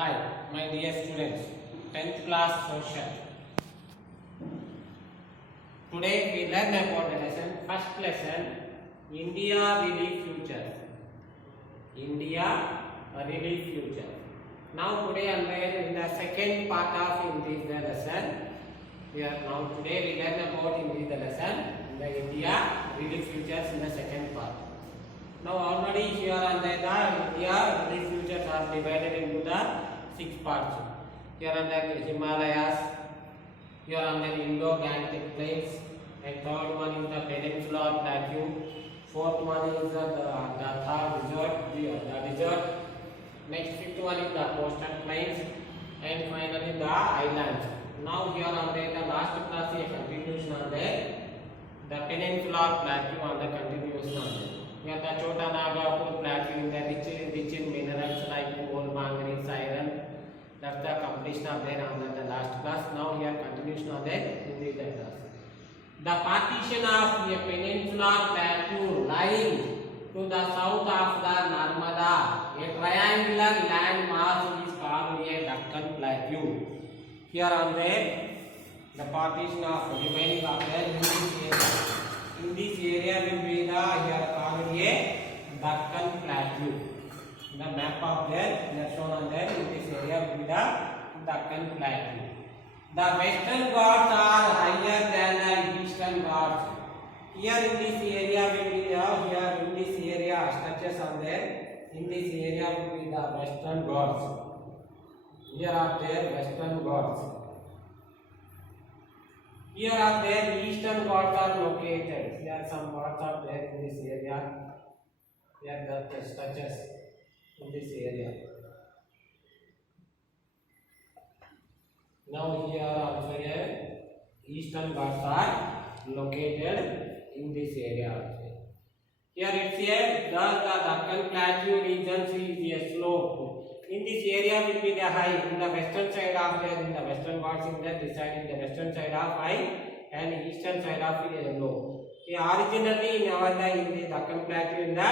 Hi, my dear students, 10th class social. Today we learn about the lesson, first lesson, India Relief Future. India Relief Future. Now today I am in the second part of in this lesson. Today we learn about in this lesson, the India Relief Futures in the second part. Now already here and there the India relief futures are divided into the 6 parts. Here and there the Himalayas, here and there Indo-Gangetic plains, and third one is the Peninsular Plateau, fourth one is the Thar desert, the desert. Next fifth one is the coastal plains, and finally the islands. Now here and there the last class is a continuation on the Peninsular Plateau on the continuation on there. Here the Chota Nagpur Plateau in the rich in minerals like coal, manganese, iron. That's the completion of there on the last class. Now here continuation of there in this class. The partition of the Peninsular Plateau lying to the south of the Narmada, a triangular land mass is called a Deccan Plateau. Here on there, the partition of remaining of there in this area. In this area will be the here called a Deccan Plateau. The map of there, they are shown on there. In this area will be the Deccan Plateau. The western Ghats are higher than the eastern Ghats. Here in this area will be the here in this area stretches on there. In this area will be the western Ghats. Here are there western Ghats. Here are there the eastern Ghats are located. There are some Ghats are there in this area. Here the stretches in this area. Now here also here eastern Ghats are located in this area. Here it says the Deccan Plateau region is a slope. In this area will be the high. In the western side of there, in the western Ghats in there, this side in the western side of high and eastern side of low. Originally in our in the Deccan Plateau in the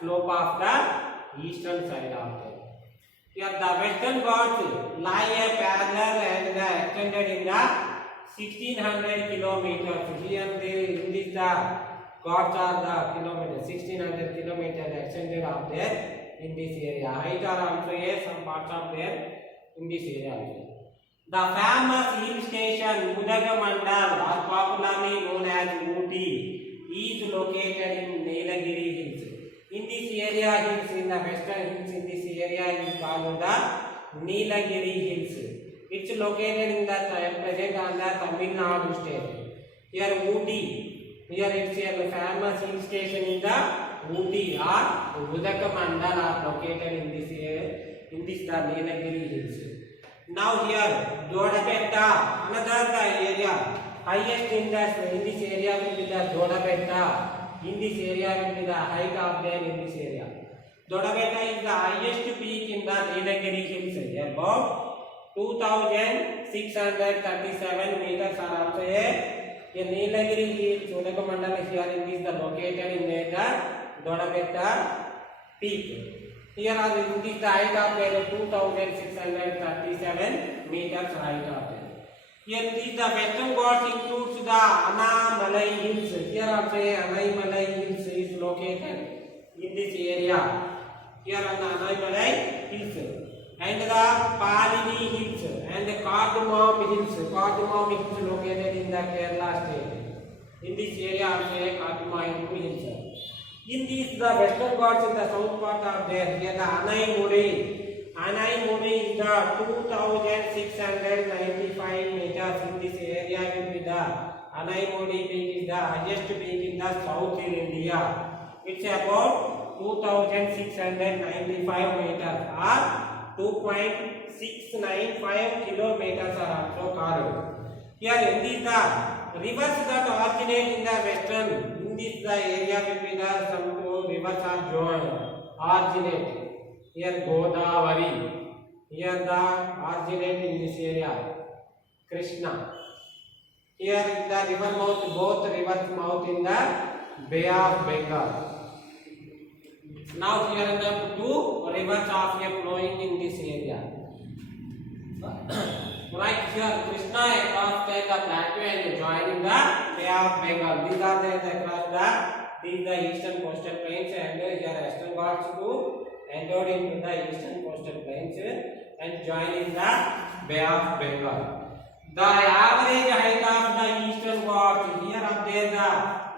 slope of the eastern side of there. Here the western Ghats lie parallel and extended in the 1600 kilometers. Here in this the Ghats are the kilometers, 1600 kilometers extended of there. In this area, height are also here, some parts of there in this area also. The famous hill station Udagamandal, or popularly known as Ooty, is located in Nilagiri Hills. In this area, hills in the western hills in this area is called the Nilagiri Hills. It's located in the present on the Tamil Nadu state. Here Ooty, here it's a famous hill station in the Ooty or Udagamandal are located in this area, in this the Nilagiri Hills. Now here Dodapetta, another the area highest in this area will be the Dodapetta. In this area will be the height of there in this area. Dodapetta is the highest peak in the Nilagiri Hills. About 2637 meters are also here. The Nilagiri Hills, Udagamandal is here in this the located in the Dodapetta peak. Here are in this the height of there 2637 meters height of there. Here this the western Ghats includes the Anaimalai Hills. Here also Anaimalai Hills is located in this area. Here are the Anaimalai Hills and the Palini Hills and the Cardamom Hills. Cardamom Hills located in the Kerala state. In this area also Cardamom Hills. In this the western Ghats in the south part of there, here the Anaimuri. Anaimuri is the 2695 meters. In this area will be the Anaimuri peak is the highest peak in the south in India. It's about 2695 meters or 2.695 kilometers are also called. Here in this the rivers that originate in the western. This the area will be the some two rivers are joined originate. Here Godavari. Here the originate in this area Krishna. Here in the river mouth, both rivers mouth in the Bay of Bengal. Now here are the two rivers are flowing in this area. here Krishna across the plateau and joining the Bay of Bengal. These are the across the eastern coastal plains and here Western Ghats to entered into the eastern coastal plains and joining the Bay of Bengal. The average height of the eastern Ghats here up there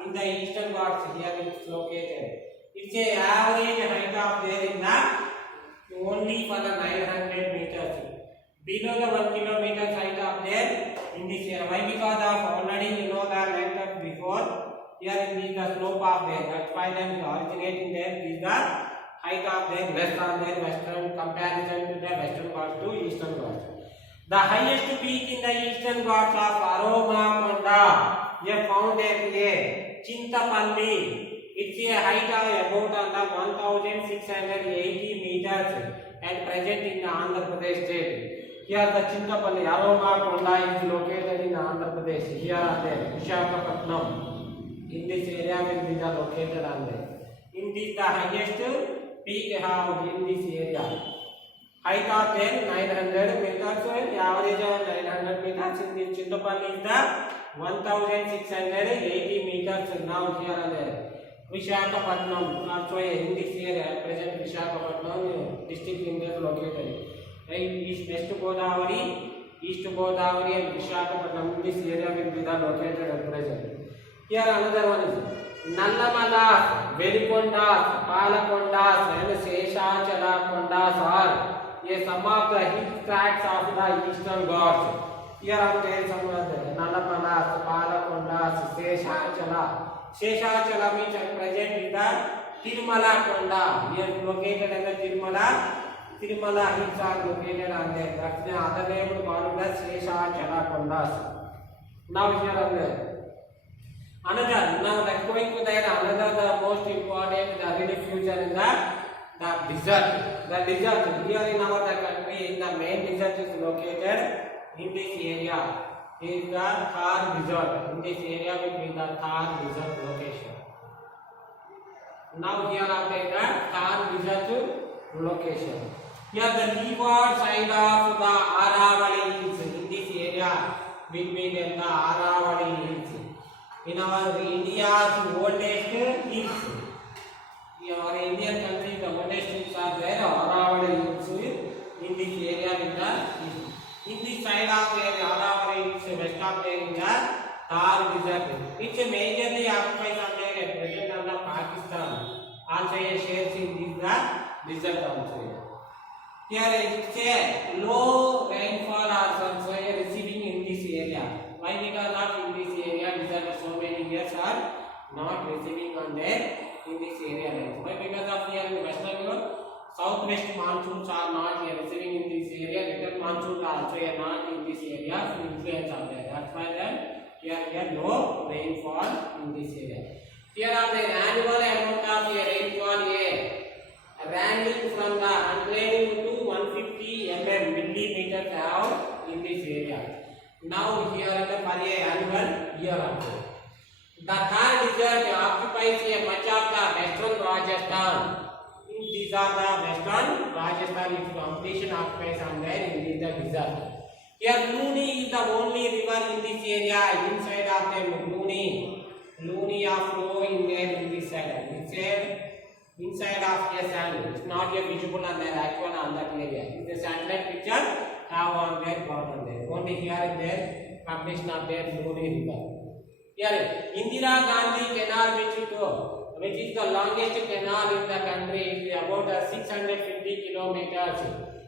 in the eastern Ghats here it's located. It's a average height of there in the only for the 900 meters. Below the 1 kilometer height of there in this area. Why? Because of already you know the length of before. Here is the slope of there. That's why then originating there is the height of there less than their western comparison to the western Ghats to eastern Ghats. The highest peak in the eastern Ghats of Aroma Konda is found at Chintapalli. It's a height of about 1,680 meters and present in the Andhra Pradesh state. Here the Chintapalli Aroma Konda is located in Andhra Pradesh. Here are there Visakhapatnam. In this area will be the located on there. In this the highest peak have in this area. Height of there 900 meters, average of 900 meters. In this Chintapalli is the 1,680 meters. Now here are there. Visakhapatnam also in this area present Visakhapatnam district in there located. East West Godavari, East Godavari and Visakhapatnam in this area will be the located at present. Here another one is Nallamalas, Velikondas, Palakondas and Seshachala Kondas are some of the hill tracts of the eastern Ghats. Here are there some of the Nallamalas, Palakondas, Seshachala. Seshachala means present in the Tirumala Konda. Here located in the Tirumala hills are located on there. That's the other name called as Seshachala Kondas. Now here are there. Another, now let's going to there another the most important the relief feature in the desert. The desert here in our country in the main desert is located in this area. Is the Thar Desert. In this area will be the Thar Desert location. Now here are the Thar Desert location. Here the leeward side of the Aravalli Hills. In this area will be the Aravalli Hills. In our India's oldest hills. In our Indian country the oldest hills are there. Aravalli Hills in this area with the hills. In this side of the Aravalli Hills, west of there in the Thar Desert. It's a majorly occupied on the present on the Pakistan. Also a shares in this desert also. Here it's a low rainfall also receiving in this area. Why? Because of in this area desert so many years are not receiving on there in this area. Why? Because of here in western southwest monsoons are not here receiving in this area. Return monsoons are also not in this area. So influence of that. That's why then here no rainfall in this area. Here are the annual amount of rainfall here ranging from the unclaimed to 150 millimeters out in this area. Now here are the per annual year also. The Thar Desert occupies a much of the western Rajasthan. These are the western Rajasthan. Its completion occupies on there in the desert. Here Luni is the only river in this area. Inside of them Luni are flowing there in this side. It's a inside of a sand. It's not a visible on the actual on that area. It's a satellite picture have on there, got on there. Only here and there published of there Luni river. Here Indira Gandhi Canal which is the longest canal in the country is about 650 kilometers.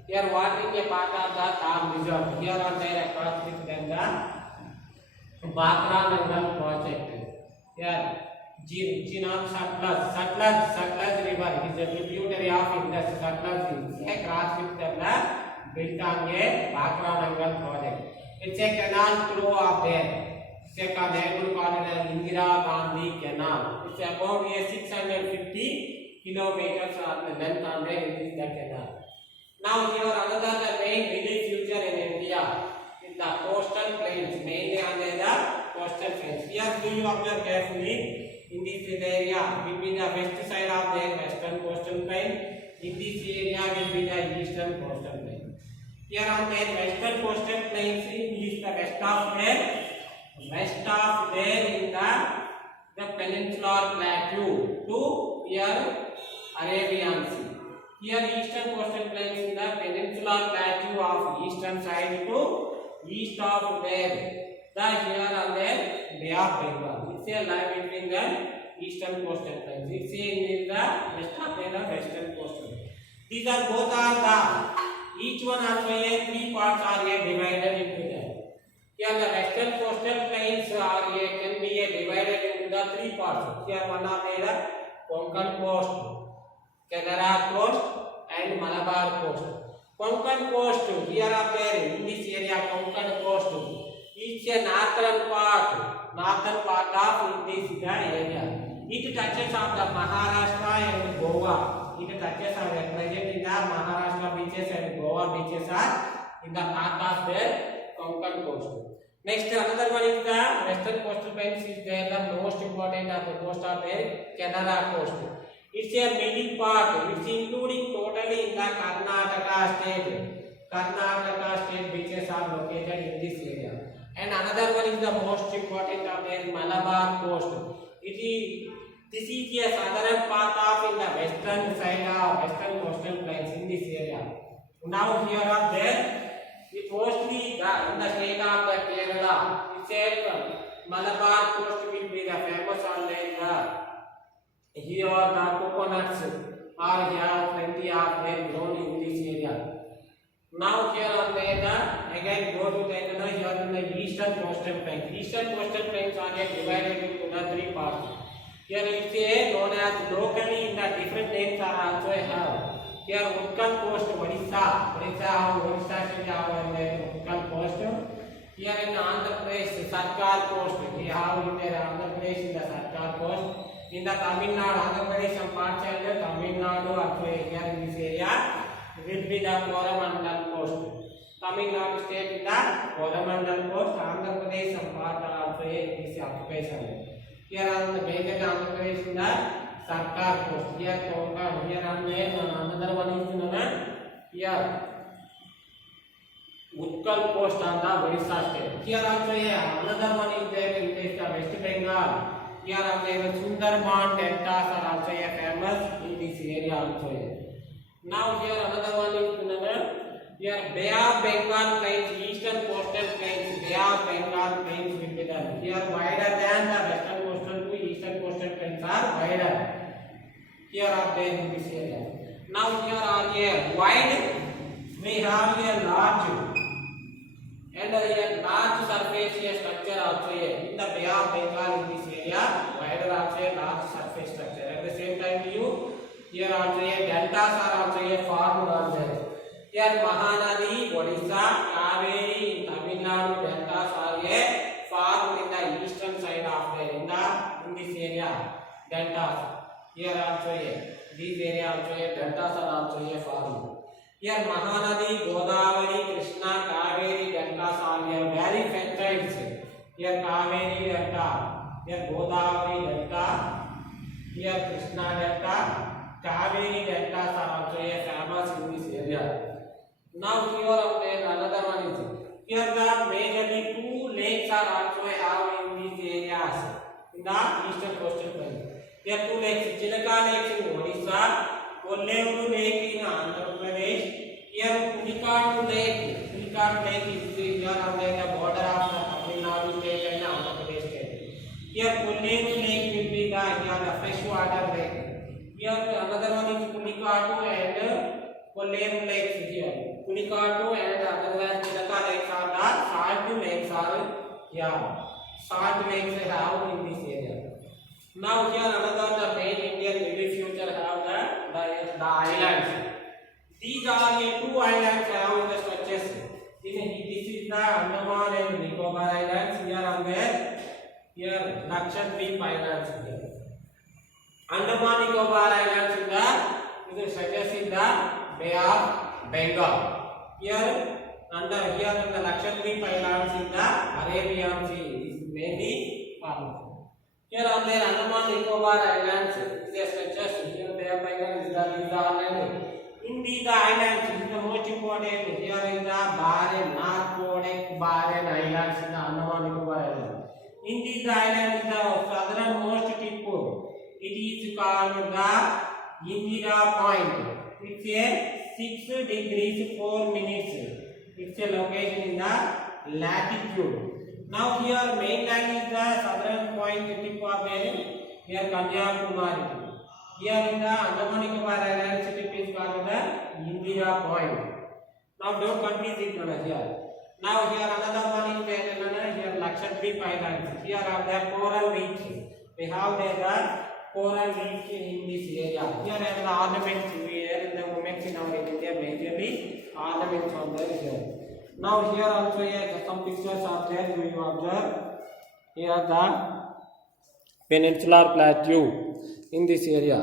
Here watering a part of the Thar Desert. Here on there across with them the Bhakra Nangal project. Here Chenab Satluj river is a tributary of Indus. Satluj is across with them built on a Bhakra Nangal project. It's a canal through of there. It's a canal called Indira Gandhi Canal. It's about 650 kilometers of the length on there. It is the canal. Now here another the main relief feature in India is the coastal plains, mainly on the coastal plains. Here do you observe carefully in this area will be the west side of the western coastal plain. In this area will be the eastern coastal plain. Here on the western coastal plains is the west of there in the peninsular plateau to here Arabian Sea. Here eastern coastal plains in the peninsular plateau of eastern side to east of there. The here on there Bay of Bengal. It's a line between the eastern coastal plains. It's in the west of the western coastal. These are both are the each one also a three parts are divided into them. Here the western coastal plains are can be divided into the three parts. Here one of the Konkan coast, Canara coast, and Malabar coast. Konkan coast here are there in this area. Konkan coast is a northern part of this area. It touches of the Maharashtra and Goa. It touches are present in the Maharashtra beaches and Goa beaches are in the path of their Konkan coast. Next, another one is the western coastal plains is there the most important of the coast of the Canara coast. It's a middle part. It's including totally in the Karnataka state. Karnataka state beaches are located in this area. And another one is the most important of the Malabar coast. This is a southern part of in the western side of western coastal plains in this area. Now here are there, it mostly in the state of the Kerala. Itself Malabar coast will be the famous on like here the coconuts are here plenty of them grown in this area. Now here on the again go to the here in the eastern coastal plains. Eastern coastal plains are divided into the three parts. Here it is known as locally in the different names are also have. Here Utkal coast, Odisha should have Utkal coast. Here in Andhra Pradesh, Sarkar coast. We have in the Andhra Pradesh in the Sarkar coast. In the Tamil Nadu, Andhra Pradesh some parts and the Tamil Nadu also here in this area will be the Coromandel coast. Tamil Nadu state in the Coromandel coast. Andhra Pradesh some part are also in this occupation. Here on the major Andhra Pradesh in the Sarkar coast. Here Konkan. Here on the another one is here Utkal coast on the Odisha state. Here also another one is there in the West Bengal. Here on the Sundarban deltas are also famous in this area also. Now here another one is here Bay of Bengal plains, eastern coastal plains, Bay of Bengal plains will be there. Here wider than the western coastal to eastern coastal plains are wider. Here are there in this area. Now here are wide. We have a large and a large surface structure also in the Bay of Bengal in this area. Wider also a large surface structure. At the same time, here also deltas are also formed on there. Here Mahanadi, Odisha, Kaveri in Tamil Nadu deltas are formed in the eastern side of there in this area. Deltas. Here also these area also deltas are also formed. Here Mahanadi, Godavari, Krishna, Kaveri deltas are very fertile. Here Kaveri delta, here Godavari delta, here Krishna delta, Kaveri deltas are also famous in this area. Now here another one is here the majorly two lakes are also have in these areas in the eastern coastal plain. Here two lakes, Chilaka Lake in Odisha, Kolluru Lake in Andhra Pradesh. Here Pulikadu Lake is here on the border of the Tamil Nadu state and Andhra Pradesh state. Here Kolluru Lake will be the freshwater lake. Here another one is Pulikadu and Kolluru lakes here. Pulikadu and other than Chilaka lakes are the salt lakes are here. Salt lakes have in this area. Now here another the main Indian relief feature have the islands. These are the two islands have in the structures. This is the Andaman and Nicobar Islands. Here on there, here Lakshadweep Islands. Andaman Nicobar Islands in the structures in the Bay of Bengal. Here under here in the Lakshadweep Islands in the Arabian Sea. This is mainly formed. Here on the Andaman Nicobar Islands, the structures here Bay of Bengal is the island. In these islands, is the most important. Here is the Bahrain, North Kodak Bahrain Islands in the Andaman Nicobar Island. In these islands, the southernmost tip, it is called the Indira Point. It's a 6 degrees 4 minutes. It's a location in the latitude. Now here mainland is the southern point tip of here Kanyakumari. Here in the Andaman Nicobar Islands tip is called the Indira Point. Now don't confuse it here. Now here another one is here Lakshadweep Islands. Here are the coral reefs. We have the coral reefs in this area. Here are the ornaments. Here in the moments in our India majorly ornaments are there here. Now here also some pictures are there. We observe here the peninsular plateau in this area.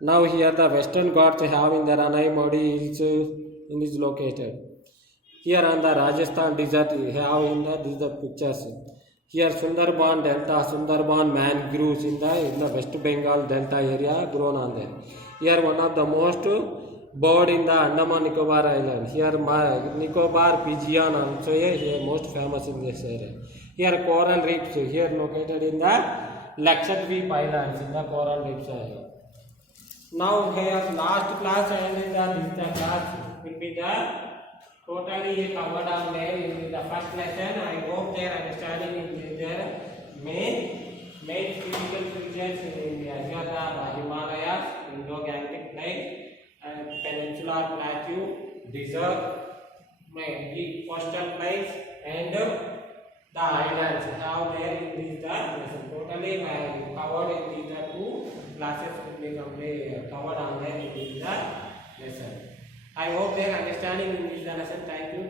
Now here the Western Ghats have in the Ranai Modi is located. Here on the Rajasthan desert have in the pictures. Here Sundarban Delta, Sundarban mangroves in the West Bengal Delta area grown on there. Here one of the most bird in the Andaman Nicobar Island. Here Nicobar pigeon also here most famous in this area. Here coral reefs here located in the Lakshadweep Islands in the coral reefs area. Now here last class and this class will be the totally covered on there in the first lesson. I hope their understanding is there. Main physical features in India. Here the Himalayas, Indo-Gangetic Plain, and peninsular plateau, desert, deep coastal plains, and the islands have there in these lesson. Totally covered in these two classes will be completely covered on there in this lesson. I hope their understanding in this lesson. Thank you.